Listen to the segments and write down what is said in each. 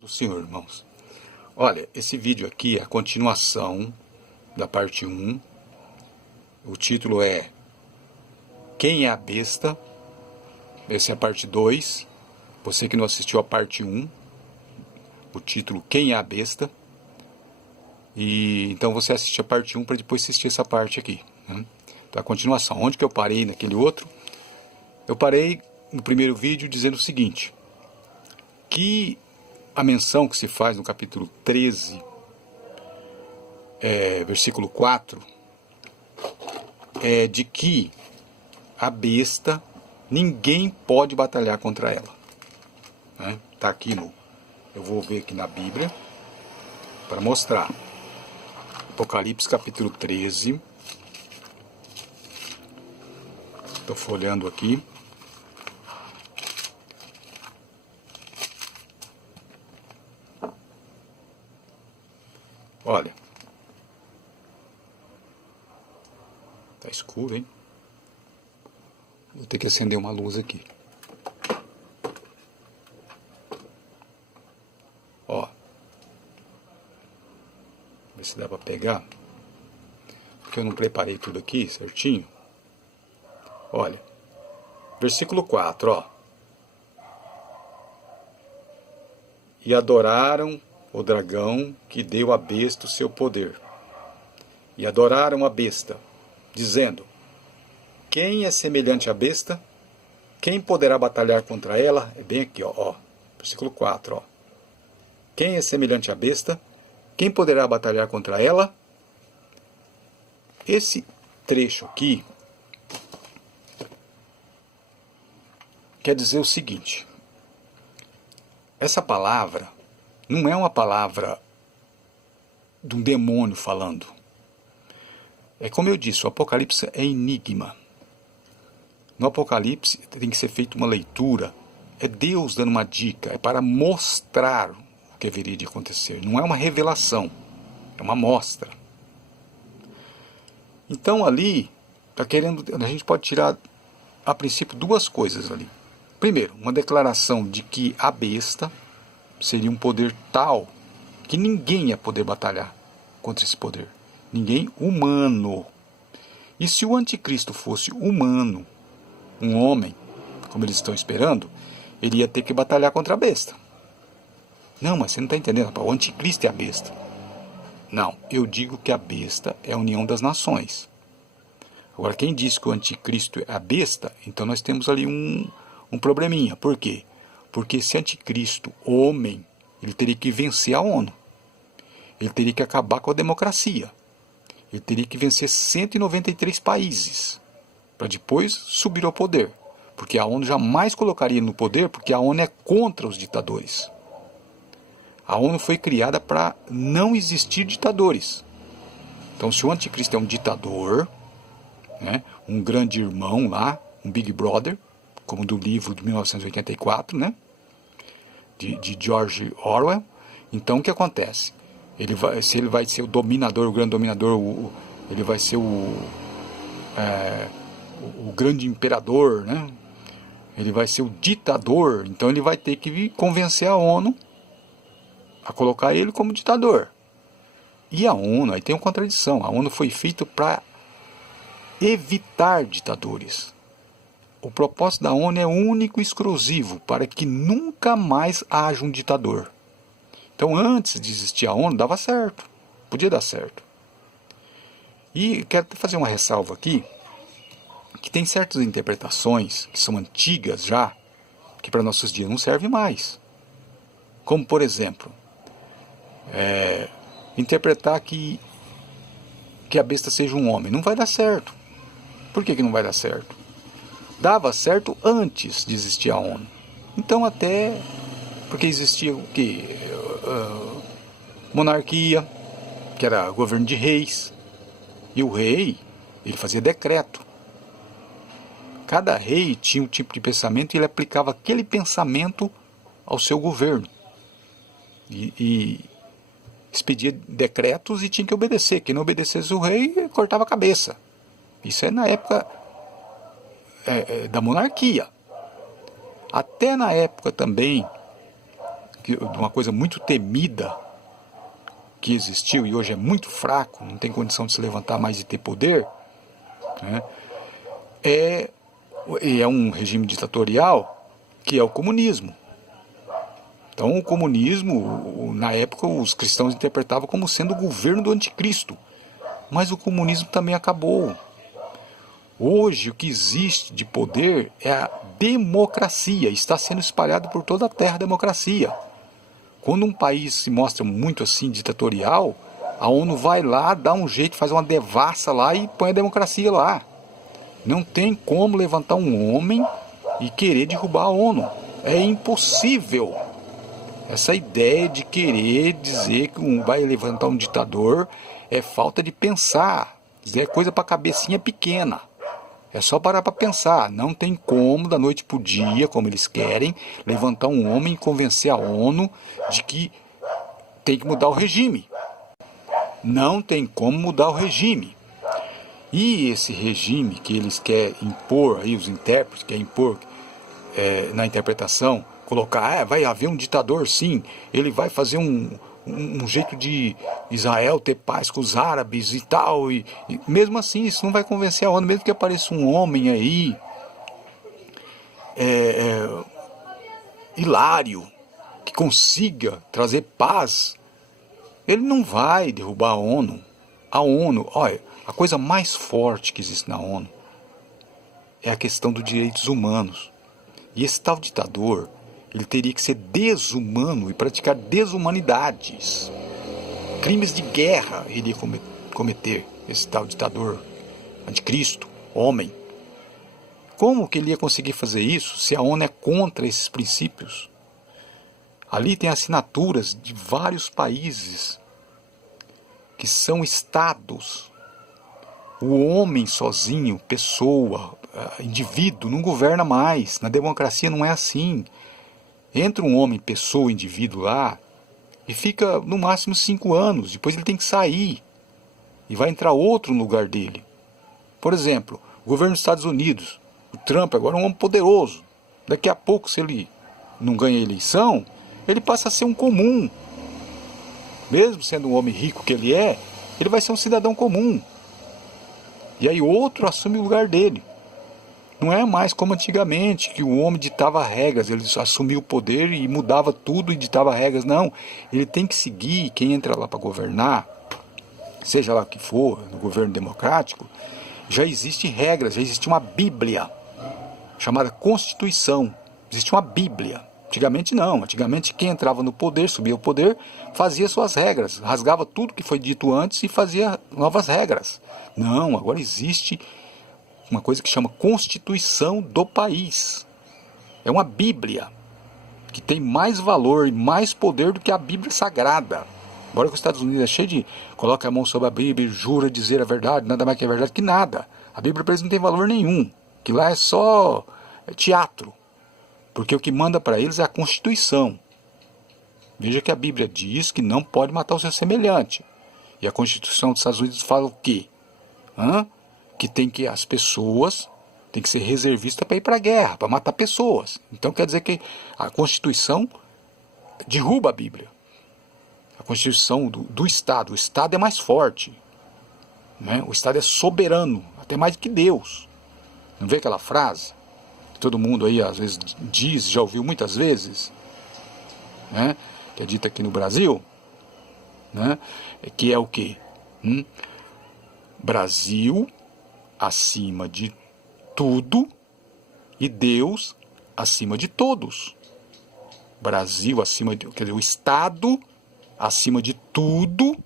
Do Senhor, irmãos. Olha, esse vídeo aqui é a continuação da parte 1. O título é Quem é a Besta? Essa é a parte 2. Você que não assistiu a parte 1, o título Quem é a Besta? E então você assiste a parte 1 para depois assistir essa parte aqui, né? Então, a continuação. Onde que eu parei naquele outro? Eu parei no primeiro vídeo dizendo o seguinte: que a menção que se faz no capítulo 13, versículo 4, é de que a besta, ninguém pode batalhar contra ela, né? Tá aqui eu vou ver aqui na Bíblia para mostrar. Apocalipse capítulo 13. Estou folhando aqui. Olha, tá escuro, hein? Vou ter que acender uma luz aqui. Ó, ver se dá pra pegar, porque eu não preparei tudo aqui certinho. Olha, versículo 4, ó. E adoraram o dragão que deu à besta o seu poder. E adoraram a besta, dizendo: quem é semelhante à besta? Quem poderá batalhar contra ela? É bem aqui, ó. Versículo 4, ó. Quem é semelhante à besta? Quem poderá batalhar contra ela? Esse trecho aqui quer dizer o seguinte: essa palavra não é uma palavra de um demônio falando. É como eu disse, o Apocalipse é enigma. No Apocalipse tem que ser feita uma leitura. É Deus dando uma dica, é para mostrar o que haveria de acontecer. Não é uma revelação, é uma mostra. Então ali, a gente pode tirar a princípio duas coisas ali. Primeiro, uma declaração de que a besta seria um poder tal que ninguém ia poder batalhar contra esse poder. Ninguém humano. E se o anticristo fosse humano, um homem, como eles estão esperando, ele ia ter que batalhar contra a besta. Não, mas você não está entendendo, rapaz. O anticristo é a besta. Não, eu digo que a besta é a união das nações. Agora, quem diz que o anticristo é a besta, então nós temos ali um probleminha. Por quê? Porque esse anticristo, homem, ele teria que vencer a ONU. Ele teria que acabar com a democracia. Ele teria que vencer 193 países para depois subir ao poder. Porque a ONU jamais colocaria no poder, porque a ONU é contra os ditadores. A ONU foi criada para não existir ditadores. Então, se o anticristo é um ditador, né, um grande irmão lá, um Big Brother, como do livro de 1984, né, de George Orwell, então o que acontece? Se ele vai ser o dominador, o grande dominador, ele vai ser o grande imperador, né? Ele vai ser o ditador, então ele vai ter que convencer a ONU a colocar ele como ditador. E a ONU, aí tem uma contradição, a ONU foi feita para evitar ditadores. O propósito da ONU é único e exclusivo, para que nunca mais haja um ditador. Então, antes de existir a ONU, dava certo. Podia dar certo. E quero fazer uma ressalva aqui, que tem certas interpretações, que são antigas já, que para nossos dias não servem mais. Como, por exemplo, interpretar que a besta seja um homem. Não vai dar certo. Por que não vai dar certo? Dava certo antes de existir a ONU. Então, até porque existia o quê? Monarquia, que era governo de reis, e o rei, ele fazia decreto. Cada rei tinha um tipo de pensamento e ele aplicava aquele pensamento ao seu governo. E expedia decretos e tinha que obedecer. Quem não obedecesse o rei, cortava a cabeça. Isso é na época da monarquia. Até na época também de uma coisa muito temida que existiu e hoje é muito fraco, não tem condição de se levantar mais e ter poder, né? É um regime ditatorial que é o comunismo. Então o comunismo, na época, os cristãos interpretavam como sendo o governo do anticristo. Mas o comunismo também acabou. Hoje o que existe de poder é a democracia. Está sendo espalhado por toda a terra a democracia. Quando um país se mostra muito assim ditatorial, a ONU vai lá, dá um jeito, faz uma devassa lá e põe a democracia lá. Não tem como levantar um homem e querer derrubar a ONU. É impossível. Essa ideia de querer dizer que vai levantar um ditador é falta de pensar. É coisa para cabecinha pequena. É só parar para pensar. Não tem como, da noite para o dia, como eles querem, levantar um homem e convencer a ONU de que tem que mudar o regime. Não tem como mudar o regime. E esse regime que eles querem impor, aí os intérpretes querem impor na interpretação, colocar, vai haver um ditador sim, ele vai fazer um jeito de Israel ter paz com os árabes e tal, e mesmo assim isso não vai convencer a ONU, mesmo que apareça um homem aí, hilário, que consiga trazer paz, ele não vai derrubar a ONU. A ONU, olha, a coisa mais forte que existe na ONU é a questão dos direitos humanos. E esse tal ditador, ele teria que ser desumano e praticar desumanidades. Crimes de guerra ele ia cometer, esse tal ditador anticristo, homem. Como que ele ia conseguir fazer isso se a ONU é contra esses princípios? Ali tem assinaturas de vários países que são estados. O homem sozinho, pessoa, indivíduo, não governa mais. Na democracia não é assim. Entra um homem, pessoa, indivíduo lá e fica no máximo 5 anos. Depois ele tem que sair e vai entrar outro no lugar dele. Por exemplo, o governo dos Estados Unidos. O Trump agora é um homem poderoso. Daqui a pouco, se ele não ganha a eleição, ele passa a ser um comum. Mesmo sendo um homem rico que ele é, ele vai ser um cidadão comum. E aí outro assume o lugar dele. Não é mais como antigamente, que o homem ditava regras, ele assumia o poder e mudava tudo e ditava regras. Não, ele tem que seguir, quem entra lá para governar, seja lá o que for, no governo democrático, já existem regras, já existe uma Bíblia, chamada Constituição. Existe uma Bíblia. Antigamente não, antigamente quem entrava no poder, subia ao poder, fazia suas regras, rasgava tudo que foi dito antes e fazia novas regras. Não, agora existe uma coisa que chama Constituição do país. É uma Bíblia que tem mais valor e mais poder do que a Bíblia Sagrada. Embora que os Estados Unidos é cheio de coloca a mão sobre a Bíblia e jura dizer a verdade, nada mais que a verdade, que nada. A Bíblia para eles não tem valor nenhum, que lá é só teatro. Porque o que manda para eles é a Constituição. Veja que a Bíblia diz que não pode matar o seu semelhante. E a Constituição dos Estados Unidos fala o quê? Que as pessoas têm que ser reservistas para ir para a guerra, para matar pessoas. Então quer dizer que a Constituição derruba a Bíblia. A Constituição do Estado. O Estado é mais forte. Né? O Estado é soberano, até mais do que Deus. Não vê aquela frase? Todo mundo aí às vezes diz, já ouviu muitas vezes, né? Que é dita aqui no Brasil, né? Que é o quê? Brasil acima de tudo e Deus acima de todos. Brasil acima de, quer dizer, o Estado acima de tudo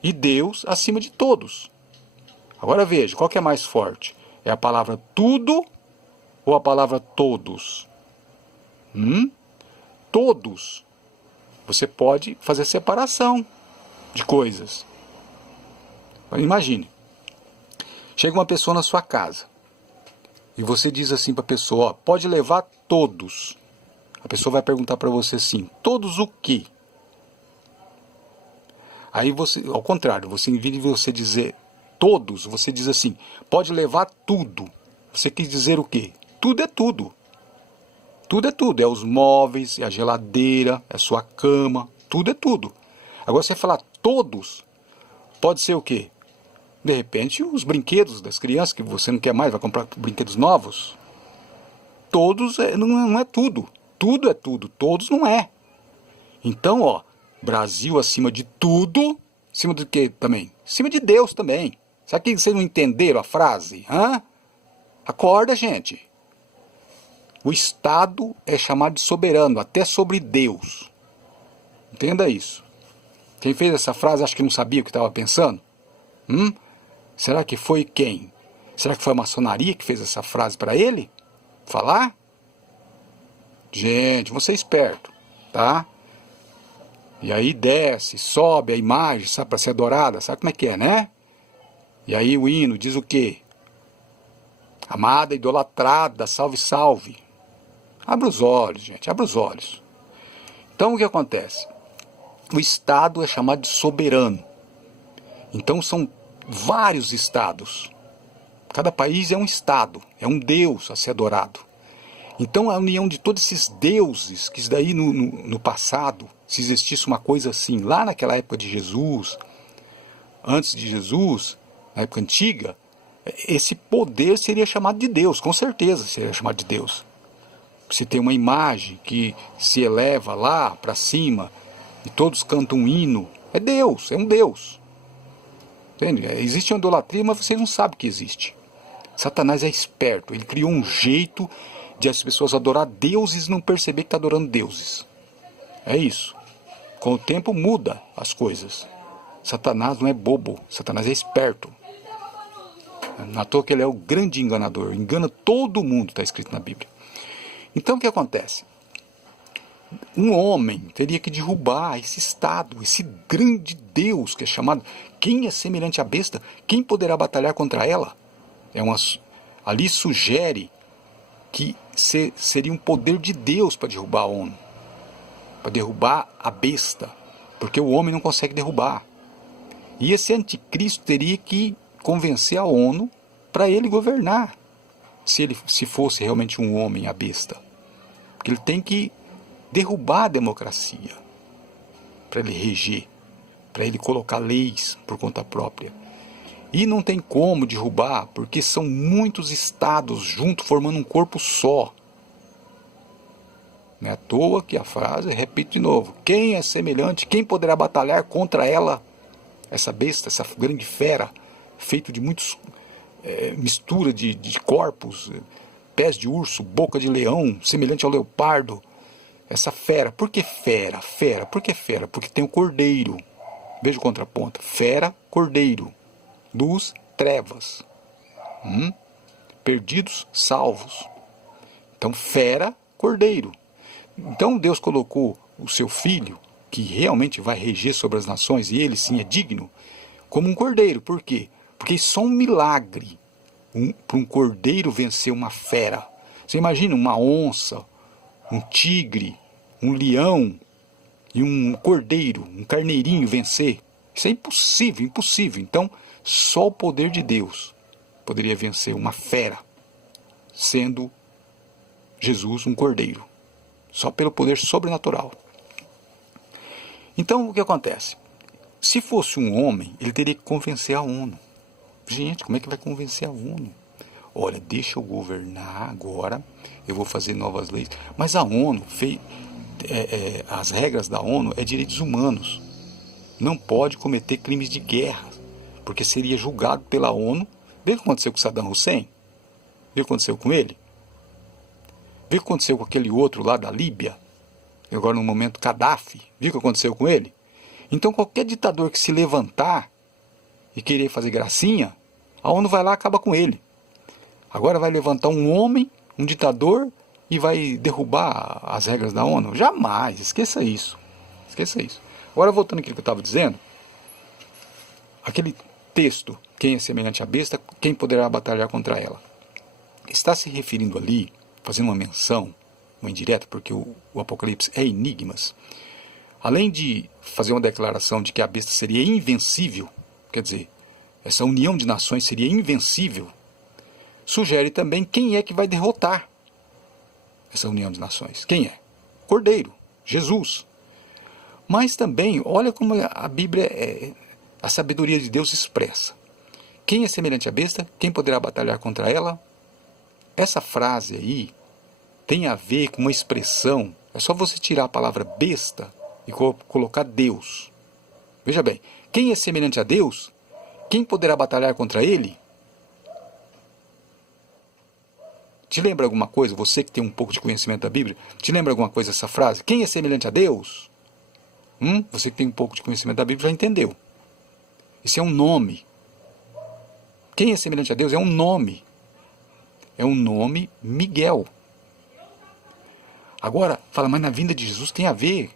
e Deus acima de todos. Agora veja, qual que é mais forte? É a palavra tudo ou a palavra todos? Todos. Você pode fazer separação de coisas. Imagine. Chega uma pessoa na sua casa e você diz assim para a pessoa, pode levar todos. A pessoa vai perguntar para você assim, todos o quê? Aí você, ao contrário, você, em vez de você dizer todos, você diz assim, pode levar tudo. Você quis dizer o quê? Tudo é tudo. Tudo é tudo, é os móveis, é a geladeira, é a sua cama, tudo é tudo. Agora você falar todos, pode ser o quê? De repente os brinquedos das crianças que você não quer mais, vai comprar brinquedos novos. Todos não é tudo. Tudo é tudo, todos não é. Então, ó, Brasil acima de tudo, acima do que também? Acima de Deus também. Será que vocês não entenderam a frase? Hã? Acorda, gente. O Estado é chamado de soberano, até sobre Deus. Entenda isso. Quem fez essa frase acho que não sabia o que estava pensando? Será que foi quem? Será que foi a maçonaria que fez essa frase para ele? Falar? Gente, vamos ser esperto, tá? E aí desce, sobe a imagem, sabe, para ser adorada, sabe como é que é, né? E aí o hino diz o quê? Amada, idolatrada, salve, salve. Abra os olhos, gente, abra os olhos. Então o que acontece? O Estado é chamado de soberano. Então são vários estados. Cada país é um estado, é um Deus a ser adorado. Então a união de todos esses deuses, que isso daí no passado, se existisse uma coisa assim, lá naquela época de Jesus, antes de Jesus, na época antiga, esse poder seria chamado de Deus, com certeza seria chamado de Deus. Se tem uma imagem que se eleva lá para cima e todos cantam um hino, é Deus, é um Deus. Entende? Existe uma idolatria, mas vocês não sabem que existe. Satanás é esperto, ele criou um jeito de as pessoas adorar deuses e não perceber que está adorando deuses. É isso. Com o tempo muda as coisas. Satanás não é bobo, Satanás é esperto. Não é à toa que ele é o grande enganador, engana todo mundo, está escrito na Bíblia. Então o que acontece? Um homem teria que derrubar esse Estado, esse grande Deus que é chamado. Quem é semelhante à besta? Quem poderá batalhar contra ela? Ali sugere que seria um poder de Deus para derrubar a ONU, para derrubar a besta, porque o homem não consegue derrubar. E esse anticristo teria que convencer a ONU para ele governar, se fosse realmente um homem, a besta. Porque ele tem que derrubar a democracia para ele reger, para ele colocar leis por conta própria. E não tem como derrubar, porque são muitos estados juntos formando um corpo só. Não é à toa que a frase, repito de novo, quem é semelhante, quem poderá batalhar contra ela, essa besta, essa grande fera, feito de muitos mistura de corpos, pés de urso, boca de leão, semelhante ao leopardo. Essa fera, por que fera? Fera, por que fera? Porque tem o cordeiro. Veja o contraponto, fera, cordeiro. Luz, trevas. Perdidos, salvos. Então, fera, cordeiro. Então, Deus colocou o seu filho, que realmente vai reger sobre as nações, e ele sim é digno, como um cordeiro. Por quê? Porque só um milagre para um cordeiro vencer uma fera. Você imagina uma onça, um tigre, um leão e um cordeiro, um carneirinho vencer? Isso é impossível, impossível. Então, só o poder de Deus poderia vencer uma fera, sendo Jesus um cordeiro. Só pelo poder sobrenatural. Então, o que acontece? Se fosse um homem, ele teria que convencer a ONU. Gente, como é que vai convencer a ONU? Olha, deixa eu governar agora, eu vou fazer novas leis. Mas a ONU, as regras da ONU é direitos humanos. Não pode cometer crimes de guerra, porque seria julgado pela ONU. Vê o que aconteceu com Saddam Hussein? Vê o que aconteceu com ele? Vê o que aconteceu com aquele outro lá da Líbia? E agora no momento Gaddafi. Vê o que aconteceu com ele? Então qualquer ditador que se levantar e querer fazer gracinha, a ONU vai lá e acaba com ele. Agora vai levantar um homem, um ditador, e vai derrubar as regras da ONU? Jamais, esqueça isso. Esqueça isso. Agora voltando àquilo que eu estava dizendo, aquele texto, quem é semelhante à besta, quem poderá batalhar contra ela? Está se referindo ali, fazendo uma menção, uma indireta, porque o Apocalipse é enigmas. Além de fazer uma declaração de que a besta seria invencível, quer dizer, essa união de nações seria invencível, sugere também quem é que vai derrotar. essa união de nações. Quem é? Cordeiro, Jesus. Mas também, olha como a Bíblia, a sabedoria de Deus expressa. Quem é semelhante à besta? Quem poderá batalhar contra ela? Essa frase aí tem a ver com uma expressão, é só você tirar a palavra besta e colocar Deus. Veja bem, quem é semelhante a Deus? Quem poderá batalhar contra ele? Te lembra alguma coisa, você que tem um pouco de conhecimento da Bíblia, te lembra alguma coisa essa frase? Quem é semelhante a Deus? Você que tem um pouco de conhecimento da Bíblia já entendeu. Isso é um nome. Quem é semelhante a Deus é um nome. É um nome Miguel. Agora, fala, mas na vinda de Jesus tem a ver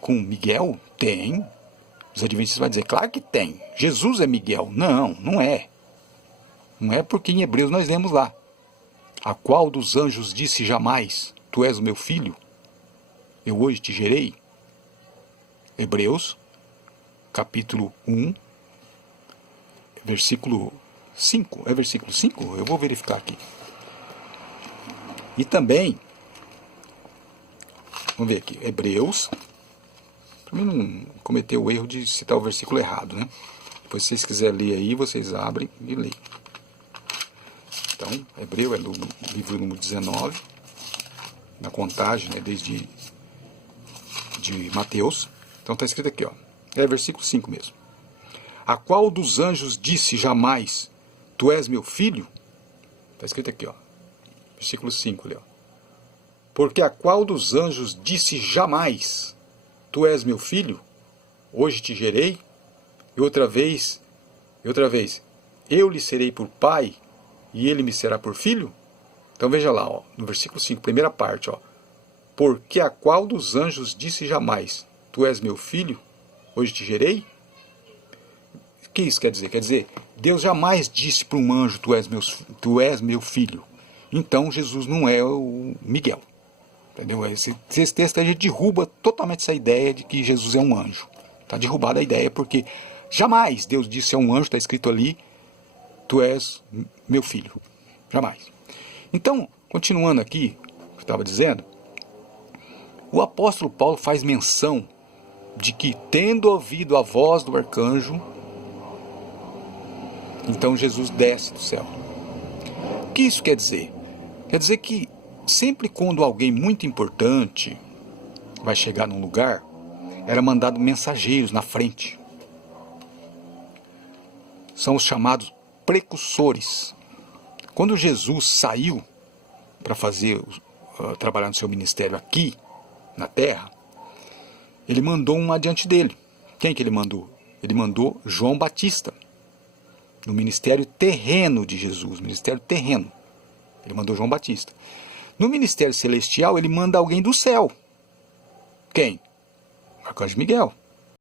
com Miguel? Tem. Os adventistas vão dizer, claro que tem. Jesus é Miguel. Não, não é. Não é porque em Hebreus nós lemos lá. A qual dos anjos disse jamais, tu és o meu filho? Eu hoje te gerei? Hebreus, capítulo 1, versículo 5. É versículo 5? Eu vou verificar aqui. E também, vamos ver aqui, Hebreus, para mim não cometer o erro de citar o versículo errado, né? Depois, se vocês quiserem ler aí, vocês abrem e leem. Então, Hebreu é no livro número 19, na contagem, né, desde de Mateus. Então está escrito aqui, ó, é versículo 5 mesmo. A qual dos anjos disse jamais, tu és meu filho? Está escrito aqui, ó, versículo 5 ali, ó. Porque a qual dos anjos disse jamais, tu és meu filho? Hoje te gerei? E outra vez, eu lhe serei por pai, e ele me será por filho? Então veja lá, ó, no versículo 5, primeira parte, ó. Porque a qual dos anjos disse jamais, tu és meu filho, hoje te gerei? O que isso quer dizer? Quer dizer, Deus jamais disse para um anjo, tu és meu filho. Então Jesus não é o Miguel. Entendeu? Esse texto aí derruba totalmente essa ideia de que Jesus é um anjo. Está derrubada a ideia, porque jamais Deus disse a um anjo, está escrito ali, tu és meu filho. Jamais. Então, continuando aqui, o que eu estava dizendo, o apóstolo Paulo faz menção de que, tendo ouvido a voz do arcanjo, então Jesus desce do céu. O que isso quer dizer? Quer dizer que sempre quando alguém muito importante vai chegar num lugar, era mandado mensageiros na frente. São os chamados precursores. Quando Jesus saiu para trabalhar no seu ministério aqui, na terra, ele mandou um adiante dele. Quem que ele mandou? Ele mandou João Batista, no ministério terreno de Jesus, ministério terreno. Ele mandou João Batista. No ministério celestial, ele manda alguém do céu. Quem? Arcanjo Miguel.